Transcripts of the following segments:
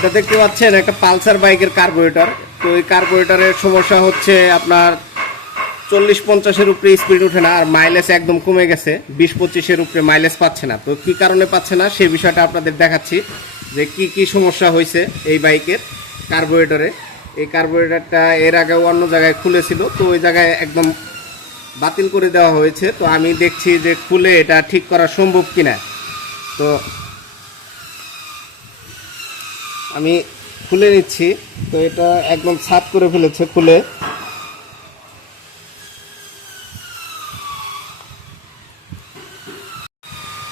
এটা দেখতে পাচ্ছেন একটা পালসার বাইকের কার্বোরেটর। তো এই কার্বোরেটরের সমস্যা হচ্ছে আপনার 40-50-এর উপরে স্পিড ওঠে না, আর মাইলেজ একদম কমে গেছে, 20-25-এর উপরে মাইলেজ পাচ্ছে না। তো কি কারণে পাচ্ছে না সেই বিষয়টা আপনাদের দেখাচ্ছি, যে কি কি সমস্যা হয়েছে এই বাইকের কার্বোরেটরে। এই কার্বোরেটরটা এর আগে অন্য জায়গায় খুলেছিল, তো ওই জায়গায় একদম বাতিল করে দেওয়া হয়েছে। তো আমি দেখছি যে খুলে এটা ঠিক করা সম্ভব কিনা। তো আমি খুলে নিচ্ছি। তো এটা একদম সাফ করে ফেলেছে খুলে।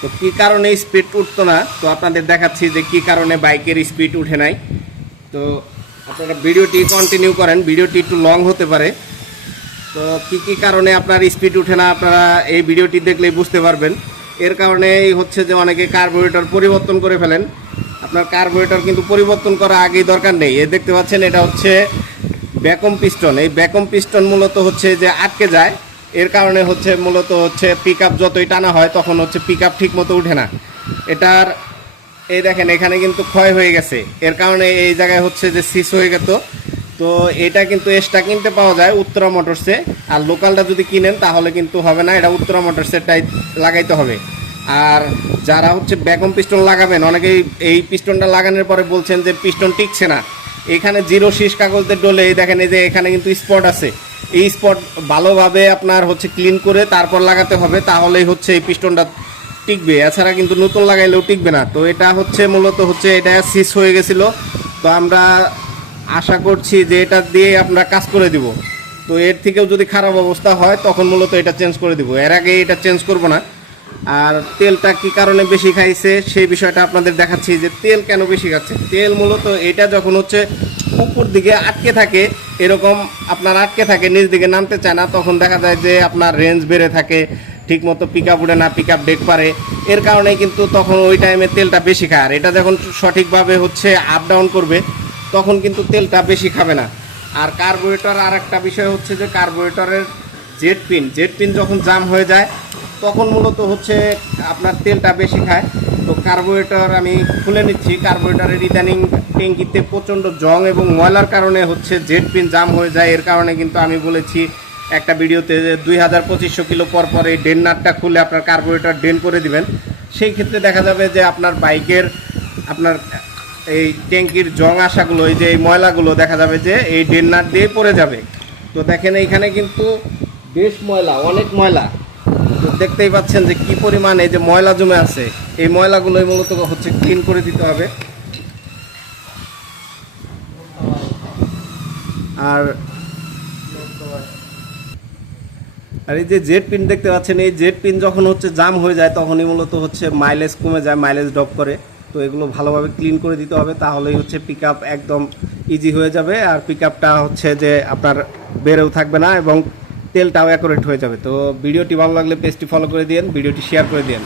তো কি কারণে স্পিড উঠতো না, তো আপনাদের দেখাচ্ছি যে কি কারণে বাইকের স্পিড উঠে নাই। তো আপনারা ভিডিওটি কন্টিনিউ করেন, ভিডিওটি একটু লং হতে পারে। তো কি কি কারণে আপনার স্পিড উঠে না আপনারা এই ভিডিওটি দেখলেই বুঝতে পারবেন। এর কারণেই হচ্ছে যে অনেকে কার্বোরেটর পরিবর্তন করে ফেলেন। আপনার কার্বোরেটর কিন্তু পরিবর্তন করা আগেই দরকার নেই। এ দেখতে পাচ্ছেন এটা হচ্ছে ভ্যাকুয়াম পিস্টন। এই ভ্যাকুয়াম পিস্টন মূলত হচ্ছে যে আটকে যায়, এর কারণে হচ্ছে মূলত হচ্ছে পিক আপ যতই টানা হয় তখন হচ্ছে পিক আপ ঠিক মতো উঠে না। এটার এই দেখেন এখানে কিন্তু ক্ষয় হয়ে গেছে, এর কারণে এই জায়গায় হচ্ছে যে সিস হয়ে গেত। তো এটা কিন্তু এক্সট্রা কিনতে পাওয়া যায় উত্তরা মোটরসে, আর লোকালটা যদি কিনেন তাহলে কিন্তু হবে না, এটা উত্তরা মোটরসেরটাই লাগাইতে হবে। আর যারা হচ্ছে ভ্যাকুয়াম পিস্টন লাগাবেন, অনেকেই এই পিস্টনটা লাগানোর পরে বলছেন যে পিস্টন টিকছে না। এখানে জিরো শীষ কাগজের ডলে এই দেখেন এই যে এখানে কিন্তু স্পট আছে, এই স্পট ভালোভাবে আপনার হচ্ছে ক্লিন করে তারপর লাগাতে হবে, তাহলেই হচ্ছে এই পিস্টনটা টিকবে। এছাড়া কিন্তু নতুন লাগাইলেও টিকবে না। তো এটা হচ্ছে মূলত হচ্ছে এটা সিস হয়ে গেছিলো। তো আমরা আশা করছি যে এটা দিয়ে আমরা কাজ করে দিব। তো এর থেকেও যদি খারাপ অবস্থা হয় তখন মূলত এটা চেঞ্জ করে দিব, এর আগে এটা চেঞ্জ করব না। আর তেলটা কি কারণে বেশি খাইছে সেই বিষয়টা আপনাদের দেখাচ্ছি, যে তেল কেন বেশি খাচ্ছে। তেল মূলত এটা যখন হচ্ছে উপর দিকে আটকে থাকে, এরকম আপনার আটকে থাকে, নিচ দিকে নামতে চায় না, তখন দেখা যায় যে আপনার রেঞ্জ বেড়ে থাকে, ঠিকমতো পিক আপ উঠে না, পিক আপ ডেক পারে। এর কারণে কিন্তু তখন ওই টাইমে তেলটা বেশি খায়। আর এটা যখন সঠিকভাবে হচ্ছে আপ ডাউন করবে তখন কিন্তু তেলটা বেশি খাবে না। আর কার্বোরেটর আর একটা বিষয় হচ্ছে যে কার্বোরেটরের জেট পিন যখন জাম হয়ে যায় তখন মূলত হচ্ছে আপনার তেলটা বেশি খায়। তো কার্বোরেটর আমি খুলে নিচ্ছি। কার্বোরেটরের ইদানিং ট্যাঙ্কিতে প্রচণ্ড জং এবং ময়লার কারণে হচ্ছে জেট পিন জাম হয়ে যায়। এর কারণে কিন্তু আমি বলেছি একটা ভিডিওতে যে 2000-2500 কিলো পর পর এই ডেন নাটটা খুলে আপনার কার্বোরেটর ড্রেন করে দিবেন। সেই ক্ষেত্রে দেখা যাবে যে আপনার বাইকের আপনার এই ট্যাঙ্কির জং আসাগুলো, এই যে এই ময়লাগুলো দেখা যাবে যে এই ড্রেন নাট দিয়ে পড়ে যাবে। তো দেখেন এইখানে কিন্তু বেশ ময়লা, অনেক ময়লা। তো দেখতেই পাচ্ছেন যে কি পরিমাণ এই যে ময়লা জমে আছে, এই ময়লাগুলোই মূলত হচ্ছে ক্লিন করে দিতে হবে। আর এই যে জেট পিন দেখতে পাচ্ছেন, এই জেট পিন যখন হচ্ছে জাম হয়ে যায় তখনই মূলত হচ্ছে মাইলেজ কমে যায়, মাইলেজ ড্রপ করে। তো এগুলো ভালোভাবে ক্লিন করে দিতে হবে, তাহলেই হচ্ছে পিক আপ একদম ইজি হয়ে যাবে। আর পিক আপটা হচ্ছে যে আপনার বেড়েও থাকবে না এবং তেলটাও অ্যাকুরেট হয়ে যাবে। তো ভিডিওটি ভালো লাগলে পেজটি ফলো করে দিন, ভিডিওটি শেয়ার করে দিন।